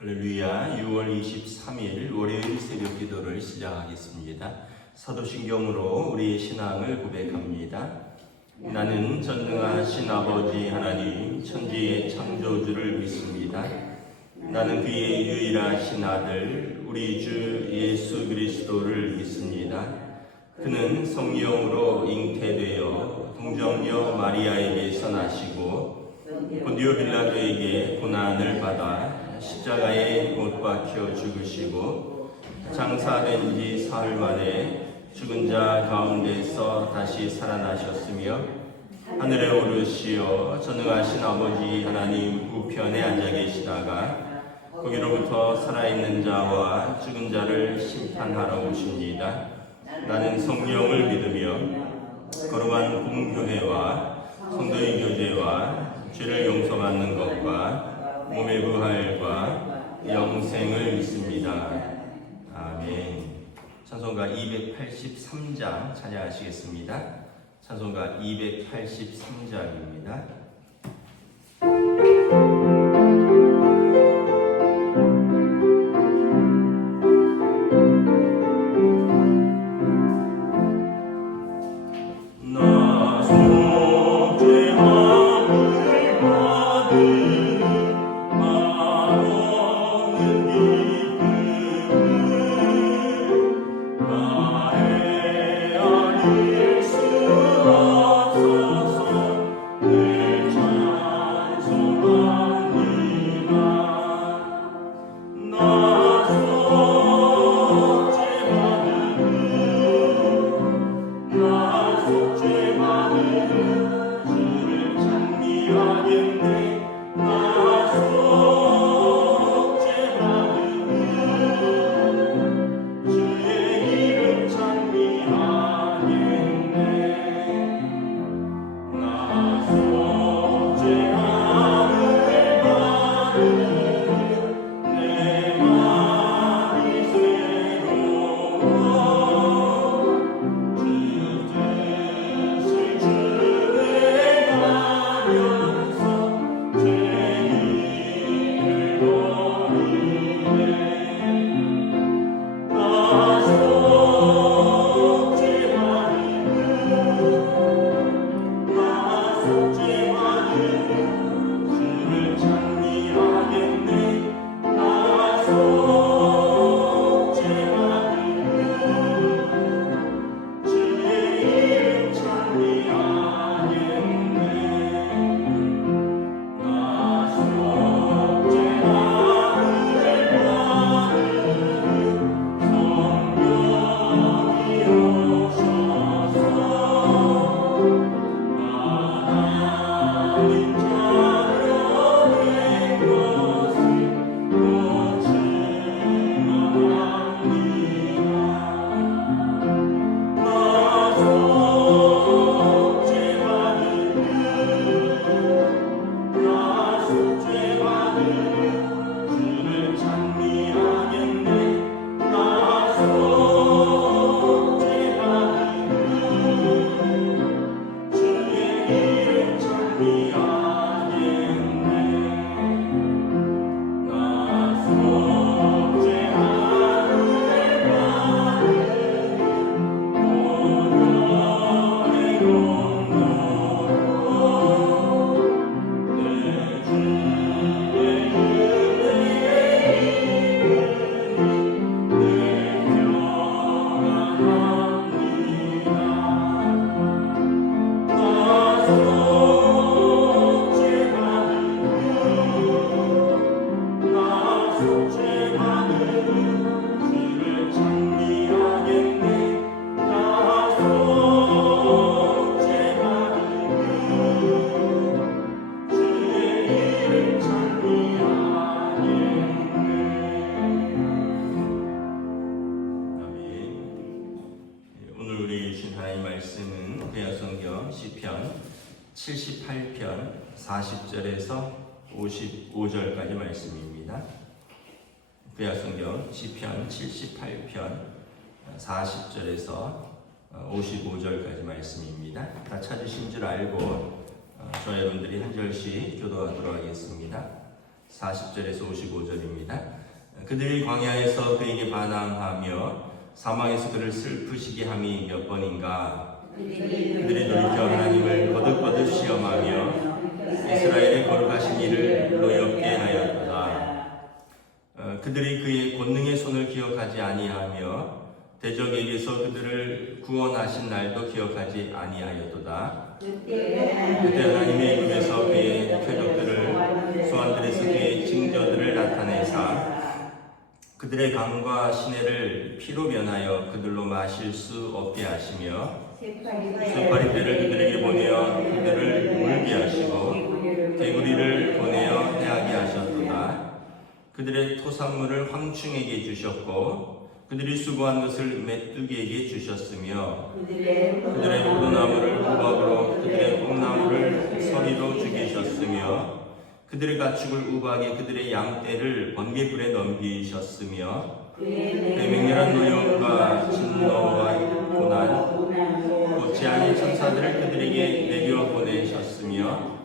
할렐루야. 6월 23일 월요일 새벽 기도를 시작하겠습니다. 사도신경으로 우리의 신앙을 고백합니다. 나는 전능하신 아버지 하나님 천지의 창조주를 믿습니다. 나는 그의 유일하신 아들 우리 주 예수 그리스도를 믿습니다. 그는 성령으로 잉태되어 동정녀 마리아에게서 나시고 본디오 빌라도에게 고난을 받아 십자가에 못 박혀 죽으시고 장사된 지 사흘 만에 죽은 자 가운데서 다시 살아나셨으며 하늘에 오르시어 전능하신 아버지 하나님 우편에 앉아 계시다가 거기로부터 살아있는 자와 죽은 자를 심판하러 오십니다. 나는 성령을 믿으며 거룩한 공교회와 성도의 교제와 죄를 용서받는 것과 몸의 부활과 영생을 믿습니다. 아멘. 찬송가 283장 찬양하시겠습니다. 찬송가 283장입니다. 시편 78편 40절에서 55절까지 말씀입니다. 구약성경 시편 78편 40절에서 55절까지 말씀입니다. 다 찾으신 줄 알고 저와 여러분들이 한 절씩 교도하도록 하겠습니다. 40절에서 55절입니다. 그들이 광야에서 그에게 반항하며 사막에서 그를 슬프시게 함이 몇 번인가. 그들이 돌이켜 하나님을 거듭거듭 시험하며 이스라엘의 거룩하신 이를 노엽게 하였도다. 그들이 그의 권능의 손을 기억하지 아니하며 대적에게서 그들을 구원하신 날도 기억하지 아니하였도다. 그때 하나님의 입에서 그의 표적들을 소환들에서 그의 징조들을 나타내사 그들의 강과 시내를 피로 변하여 그들로 마실 수 없게 하시며 쇠파리떼를 그들에게 보내어 그들을 물게 하시고 개구리를 보내어 해하게 하셨도다. 그들의 토산물을 황충에게 주셨고 그들이 수고한 것을 메뚜기에게 주셨으며 그들의 포도나무를 우박으로 그들의 뽕나무를 서리로 죽이셨으며 그들의 가축을 우박에 그들의 양떼를 번개불에 넘기셨으며 그의 맹렬한 노여움과 진노와 고난 곧 재앙의 천사들을 그들에게 내려 보내셨으며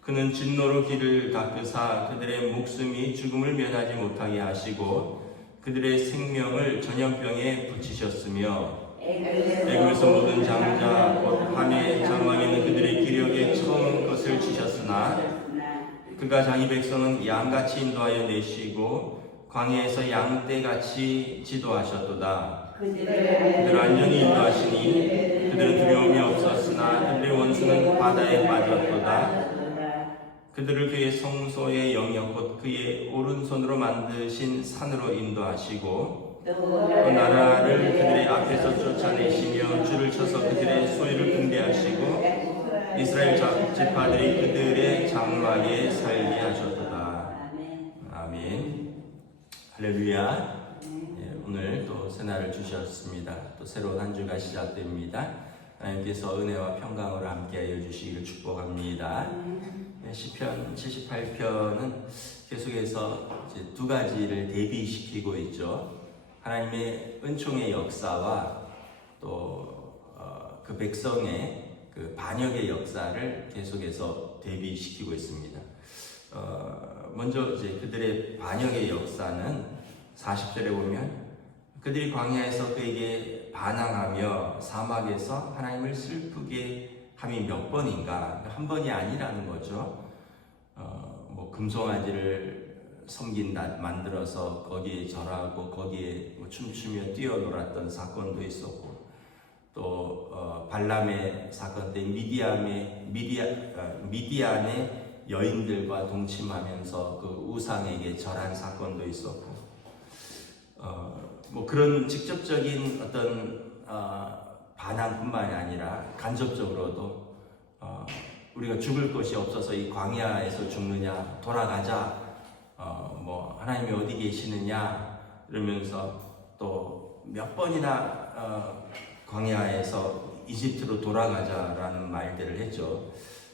그는 진노로 길을 닦으사 그들의 목숨이 죽음을 면하지 못하게 하시고 그들의 생명을 전염병에 붙이셨으며 애굽에서 모든 장자 곧 함의 장막에는 그들의 기력에 처음 것을 주셨으나 그가 자기 백성은 양같이 인도하여 내시고 광야에서 양떼같이 지도하셨도다. 그들을 안전히 인도하시니 그들은 두려움이 없었으나 그들의 원수는 바다에 빠졌도다. 그들을 그의 성소의 영역 곧 그의 오른손으로 만드신 산으로 인도하시고 또 나라를 그들의 앞에서 쫓아내시며 줄을 쳐서 그들의 소유를 등대하시고 이스라엘 지파들이 그들의 장막에 살게 하셨도다. 아멘. 할렐루야. 오늘 또 새날을 주셨습니다. 또 새로운 한 주가 시작됩니다. 하나님께서 은혜와 평강으로 함께하여 주시기를 축복합니다. 시편 78편은 계속해서 이제 두 가지를 대비시키고 있죠. 하나님의 은총의 역사와 또 그 백성의 그 반역의 역사를 계속해서 대비시키고 있습니다. 먼저 이제 그들의 반역의 역사는 40절에 보면 그들이 광야에서 그에게 반항하며 사막에서 하나님을 슬프게 함이 몇 번인가, 한 번이 아니라는 거죠. 뭐 금송아지를 섬긴다 만들어서 거기에 절하고 거기에 뭐 춤추며 뛰어놀았던 사건도 있었고, 또 발람의 사건 때 미디안의 여인들과 동침하면서 그 우상에게 절한 사건도 있었고, 뭐 그런 직접적인 어떤 반항뿐만이 아니라 간접적으로도 우리가 죽을 것이 없어서 이 광야에서 죽느냐, 돌아가자, 뭐 하나님이 어디 계시느냐 이러면서 또 몇 번이나 광야에서 이집트로 돌아가자라는 말들을 했죠.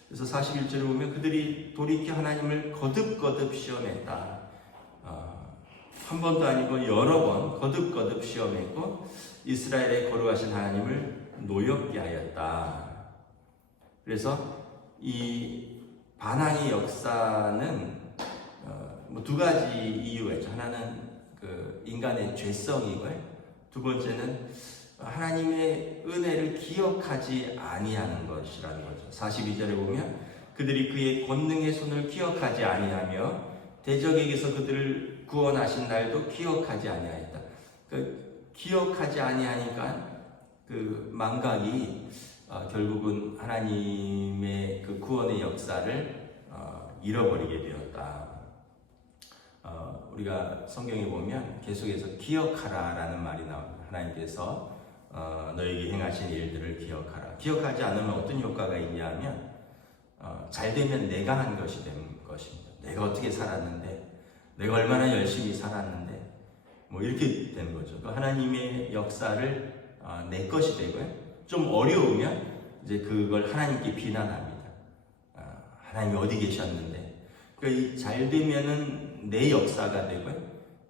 그래서 41절에 보면 그들이 돌이켜 하나님을 거듭거듭 시험했다. 한 번도 아니고 여러 번 거듭거듭 시험했고 이스라엘의 거룩하신 하나님을 노엽게 하였다. 그래서 이 반항의 역사는 뭐 두 가지 이유가 있죠. 하나는 그 인간의 죄성이고요. 두 번째는 하나님의 은혜를 기억하지 아니하는 것이라는 거죠. 42절에 보면 그들이 그의 권능의 손을 기억하지 아니하며 대적에게서 그들을 구원하신 날도 기억하지 아니하였다. 그 기억하지 아니하니까 그 망각이 결국은 하나님의 그 구원의 역사를 잃어버리게 되었다. 우리가 성경에 보면 계속해서 기억하라라는 말이 나옵니다. 하나님께서 너에게 행하신 일들을 기억하라. 기억하지 않으면 어떤 효과가 있냐면 잘 되면 내가 한 것이 되는 것입니다. 내가 어떻게 살았는데, 내가 얼마나 열심히 살았는데, 뭐 이렇게 되는 거죠. 하나님의 역사를 내 것이 되고요. 좀 어려우면 이제 그걸 하나님께 비난합니다. 하나님이 어디 계셨는데. 그러니까 잘 되면은 내 역사가 되고요.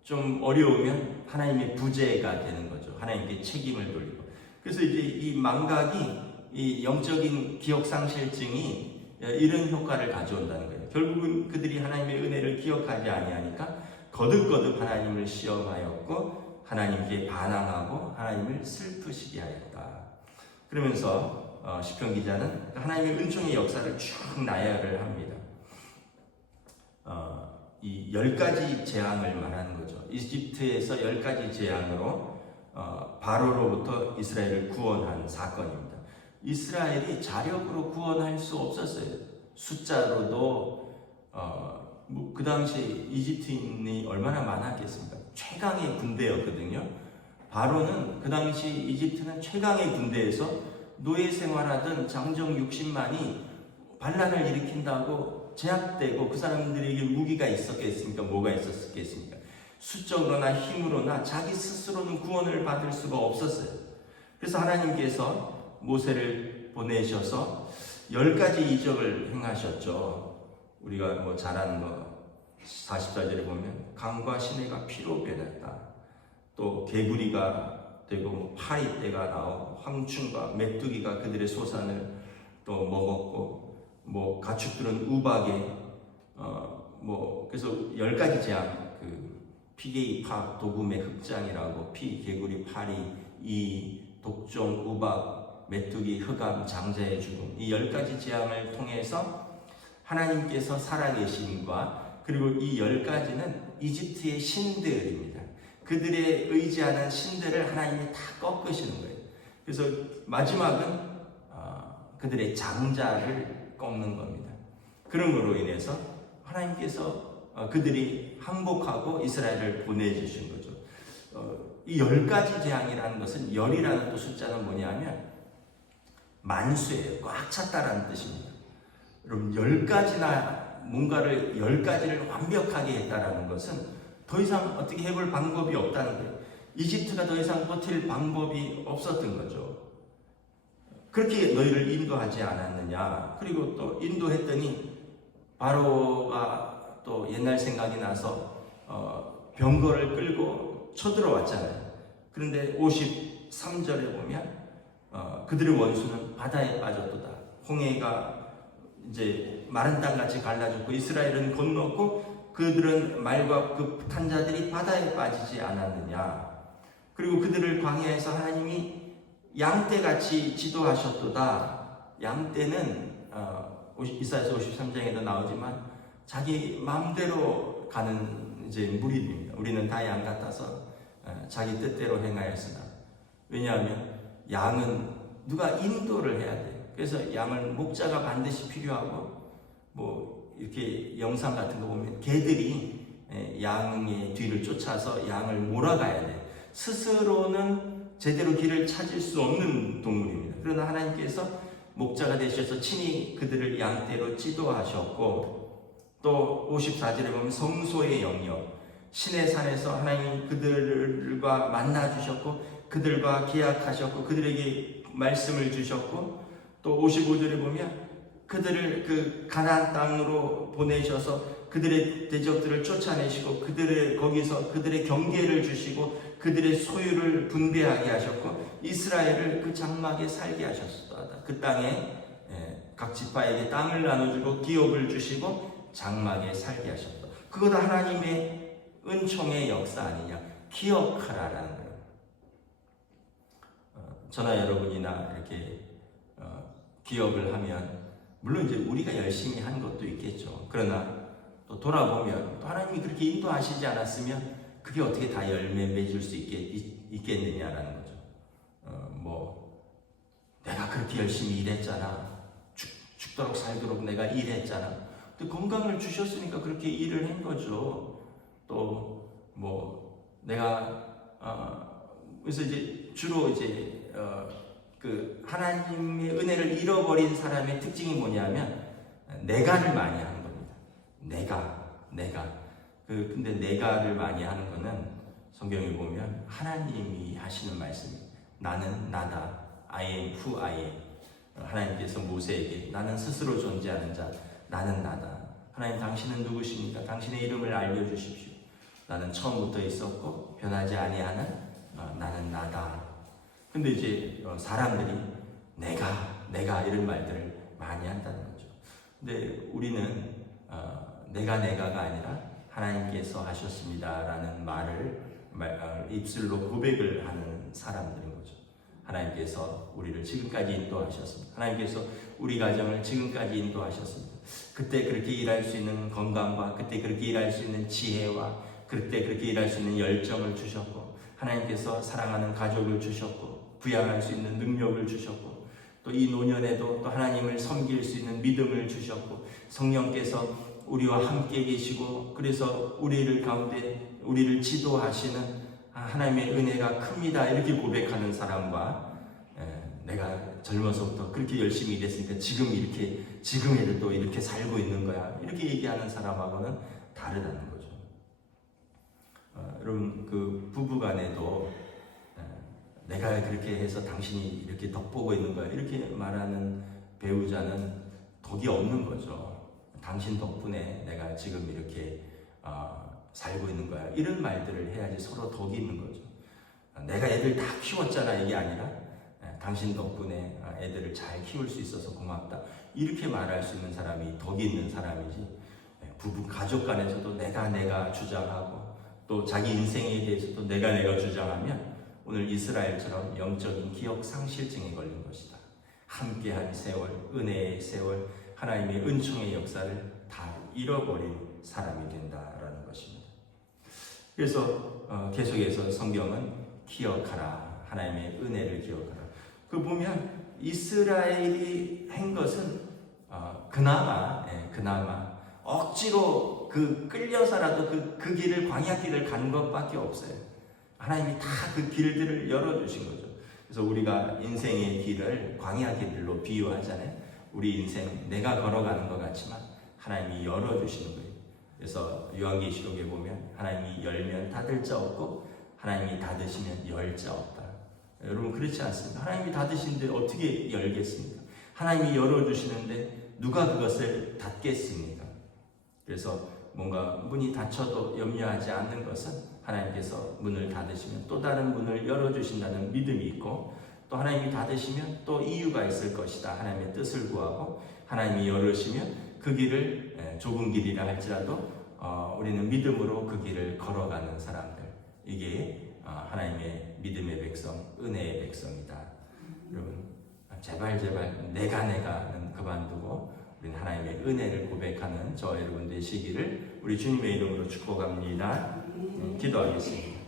좀 어려우면 하나님의 부재가 되는 거죠. 하나님께 책임을 돌리고. 그래서 이제 이 망각이, 이 영적인 기억상실증이 이런 효과를 가져온다는 거예요. 결국은 그들이 하나님의 은혜를 기억하지 아니하니까 거듭거듭 하나님을 시험하였고 하나님께 반항하고 하나님을 슬프시게 하였다. 그러면서 시편 기자는 하나님의 은총의 역사를 쭉 나열을 합니다. 이 10가지 재앙을 말하는 거죠. 이집트에서 10가지 재앙으로 바로로부터 이스라엘을 구원한 사건입니다. 이스라엘이 자력으로 구원할 수 없었어요. 숫자로도 그 당시 이집트인이 얼마나 많았겠습니까? 최강의 군대였거든요. 바로는 그 당시 이집트는 최강의 군대에서 노예 생활하던 장정 60만이 반란을 일으킨다고 제압되고 그 사람들에게 무기가 있었겠습니까? 뭐가 있었겠습니까? 수적으로나 힘으로나 자기 스스로는 구원을 받을 수가 없었어요. 그래서 하나님께서 모세를 보내셔서 10가지 이적을 행하셨죠. 우리가 뭐 잘 아는 거 44절에 보면 강과 시내가 피로 변했다. 또 개구리가 되고 파리떼가 나오고 황충과 메뚜기가 그들의 소산을 또 먹었고 뭐 가축들은 우박에 그래서 10가지 재앙 피게이 파 도금의 흑장이라고 피 개구리 파리 이 독종 우박 메뚜기 흑암 장자의 죽음 이 10가지 재앙을 통해서 하나님께서 살아계심과 그리고 이 10가지는 이집트의 신들입니다. 그들의 의지하는 신들을 하나님이 다 꺾으시는 거예요. 그래서 마지막은 그들의 장자를 꺾는 겁니다. 그러므로 인해서 하나님께서 그들이 항복하고 이스라엘을 보내주신 거죠. 이 10가지 재앙이라는 것은 열이라는 또 숫자는 뭐냐면 만수예요. 꽉 찼다라는 뜻입니다. 여러분 10가지나 뭔가를 10가지를 완벽하게 했다라는 것은 더 이상 어떻게 해볼 방법이 없다는 거예요. 이집트가 더 이상 버틸 방법이 없었던 거죠. 그렇게 너희를 인도하지 않았느냐. 그리고 또 인도했더니 바로가 또 옛날 생각이 나서 병거를 끌고 쳐들어왔잖아요. 그런데 53절에 보면 그들의 원수는 바다에 빠졌도다. 홍해가 이제 마른 땅같이 갈라졌고 이스라엘은 건넜고 그들은 말과 그 탄자들이 바다에 빠지지 않았느냐. 그리고 그들을 광야에서 하나님이 양떼같이 지도하셨도다. 양떼는 이사야서 53장에도 나오지만 자기 마음대로 가는 이제 무리입니다. 우리는 다 양 같아서 자기 뜻대로 행하였으나 왜냐하면 양은 누가 인도를 해야 돼요. 그래서 양을 목자가 반드시 필요하고 뭐 이렇게 영상 같은 거 보면 개들이 양의 뒤를 쫓아서 양을 몰아가야 돼요. 스스로는 제대로 길을 찾을 수 없는 동물입니다. 그러나 하나님께서 목자가 되셔서 친히 그들을 양떼로 지도하셨고 또 54절에 보면 성소의 영역 신의 산에서 하나님 그들과 만나 주셨고 그들과 계약하셨고 그들에게 말씀을 주셨고 또 55절에 보면 그들을 그 가나안 땅으로 보내셔서 그들의 대적들을 쫓아내시고 거기서 그들의 경계를 주시고 그들의 소유를 분배하게 하셨고 이스라엘을 그 장막에 살게 하셨다. 그 땅에 각 지파에게 땅을 나눠주고 기업을 주시고 장막에 살게 하셨다. 그거 다 하나님의 은총의 역사 아니냐. 기억하라라는 거예요. 저나 여러분이나 이렇게 기업을 하면 물론 이제 우리가 열심히 한 것도 있겠죠. 그러나 또 돌아보면 또 하나님이 그렇게 인도하시지 않았으면 그게 어떻게 다 열매 맺을 수 있겠느냐라는 거죠. 내가 그렇게 열심히 일했잖아. 죽도록 살도록 내가 일했잖아. 또 건강을 주셨으니까 그렇게 일을 한 거죠. 또 내가 그래서 이제 주로 이제 그 하나님의 은혜를 잃어버린 사람의 특징이 뭐냐면 내가를 많이 하는 겁니다. 내가. 근데 내가를 많이 하는 거는 성경에 보면 하나님이 하시는 말씀이 나는 나다. I am who I am. 하나님께서 모세에게 나는 스스로 존재하는 자. 나는 나다. 하나님 당신은 누구십니까? 당신의 이름을 알려주십시오. 나는 처음부터 있었고 변하지 아니하는 나는 나다. 근데 이제 사람들이 내가 이런 말들을 많이 한다는 거죠. 근데 우리는 내가가 아니라 하나님께서 하셨습니다라는 말을 입술로 고백을 하는 사람들인 거죠. 하나님께서 우리를 지금까지 인도하셨습니다. 하나님께서 우리 가정을 지금까지 인도하셨습니다. 그때 그렇게 일할 수 있는 건강과 그때 그렇게 일할 수 있는 지혜와 그때 그렇게 일할 수 있는 열정을 주셨고, 하나님께서 사랑하는 가족을 주셨고, 부양할 수 있는 능력을 주셨고, 또 이 노년에도 또 하나님을 섬길 수 있는 믿음을 주셨고, 성령께서 우리와 함께 계시고, 그래서 우리를 가운데 우리를 지도하시는 하나님의 은혜가 큽니다. 이렇게 고백하는 사람과, 내가 젊어서부터 그렇게 열심히 일했으니까 지금에도 또 이렇게 살고 있는 거야, 이렇게 얘기하는 사람하고는 다르다는 거죠. 여러분, 그 부부간에도 내가 그렇게 해서 당신이 이렇게 덕보고 있는 거야, 이렇게 말하는 배우자는 덕이 없는 거죠. 당신 덕분에 내가 지금 이렇게 살고 있는 거야, 이런 말들을 해야지 서로 덕이 있는 거죠. 내가 애들 다 키웠잖아, 이게 아니라 당신 덕분에 애들을 잘 키울 수 있어서 고맙다, 이렇게 말할 수 있는 사람이 덕이 있는 사람이지, 부부 가족 간에서도 내가 주장하고 또 자기 인생에 대해서도 내가 주장하면 오늘 이스라엘처럼 영적인 기억 상실증에 걸린 것이다. 함께한 세월, 은혜의 세월, 하나님의 은총의 역사를 다 잃어버린 사람이 된다라는 것입니다. 그래서 계속해서 성경은 기억하라, 하나님의 은혜를 기억하라. 그 보면 이스라엘이 한 것은 그나마 억지로 끌려서라도 그 길을, 광야길을 간 것밖에 없어요. 하나님이 다 그 길들을 열어주신 거죠. 그래서 우리가 인생의 길을 광야길로 비유하잖아요. 우리 인생 내가 걸어가는 것 같지만 하나님이 열어주시는 거예요. 그래서 요한계시록에 보면 하나님이 열면 닫을 자 없고 하나님이 닫으시면 열 자 없다. 여러분, 그렇지 않습니다. 하나님이 닫으시는데 어떻게 열겠습니까? 하나님이 열어주시는데 누가 그것을 닫겠습니까? 그래서 뭔가 문이 닫혀도 염려하지 않는 것은 하나님께서 문을 닫으시면 또 다른 문을 열어주신다는 믿음이 있고, 또 하나님이 닫으시면 또 이유가 있을 것이다, 하나님의 뜻을 구하고, 하나님이 열으시면 그 길을 좁은 길이라 할지라도 우리는 믿음으로 그 길을 걸어가는 사람들, 이게 하나님의 믿음의 백성, 은혜의 백성이다. 여러분, 제발 내가는 그만두고 우리는 하나님의 은혜를 고백하는 저 여러분 되시기를 우리 주님의 이름으로 축복합니다. 기도하겠습니다.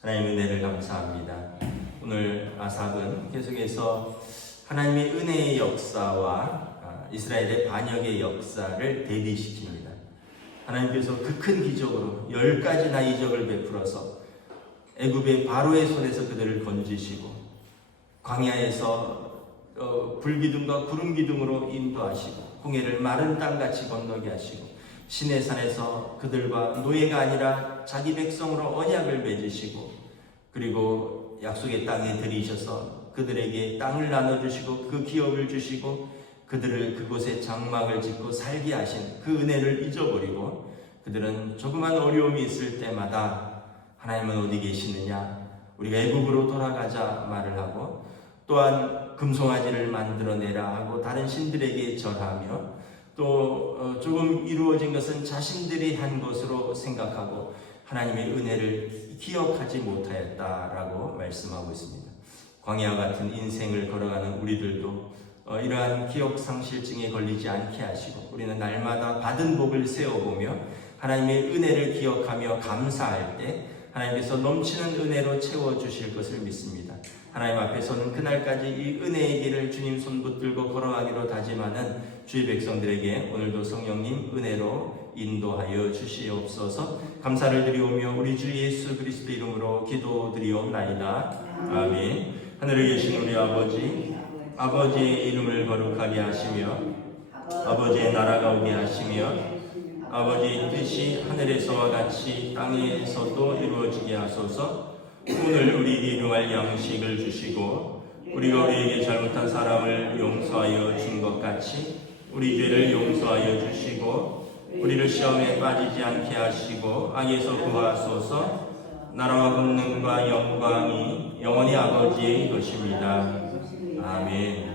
하나님의 은혜를 감사합니다. 오늘 아삽은 계속해서 하나님의 은혜의 역사와 이스라엘의 반역의 역사를 대비시킵니다. 하나님께서 그 큰 기적으로 10가지나 이적을 베풀어서 애굽의 바로의 손에서 그들을 건지시고, 광야에서 불기둥과 구름기둥으로 인도하시고, 홍해를 마른 땅같이 건너게 하시고, 시내산에서 그들과 노예가 아니라 자기 백성으로 언약을 맺으시고, 그리고 약속의 땅에 들이셔서 그들에게 땅을 나눠주시고 그 기업을 주시고 그들을 그곳에 장막을 짓고 살게 하신 그 은혜를 잊어버리고, 그들은 조그만 어려움이 있을 때마다 하나님은 어디 계시느냐, 우리가 애굽으로 돌아가자 말을 하고, 또한 금송아지를 만들어내라 하고 다른 신들에게 절하며, 또 조금 이루어진 것은 자신들이 한 것으로 생각하고 하나님의 은혜를 기억하지 못하였다라고 말씀하고 있습니다. 광야 같은 인생을 걸어가는 우리들도 이러한 기억 상실증에 걸리지 않게 하시고, 우리는 날마다 받은 복을 세워보며 하나님의 은혜를 기억하며 감사할 때 하나님께서 넘치는 은혜로 채워주실 것을 믿습니다. 하나님 앞에서는 그날까지 이 은혜의 길을 주님 손 붙들고 걸어가기로 다짐하는 주의 백성들에게 오늘도 성령님 은혜로 인도하여 주시옵소서. 감사를 드리오며 우리 주 예수 그리스도 이름으로 기도드리옵나이다. 아멘. 하늘에 계신 우리 아버지의 이름을 거룩하게 하시며 아버지의 나라가 오게 하시며 아버지의 뜻이 하늘에서와 같이 땅에서도 이루어지게 하소서. 오늘 우리 일용할 양식을 주시고 우리가 우리에게 잘못한 사람을 용서하여 준 것 같이 우리 죄를 용서하여 주시고 우리를 시험에 빠지지 않게 하시고 악에서 구하소서. 나라와 권능과 영광이 영원히 아버지의 것입니다. 아멘.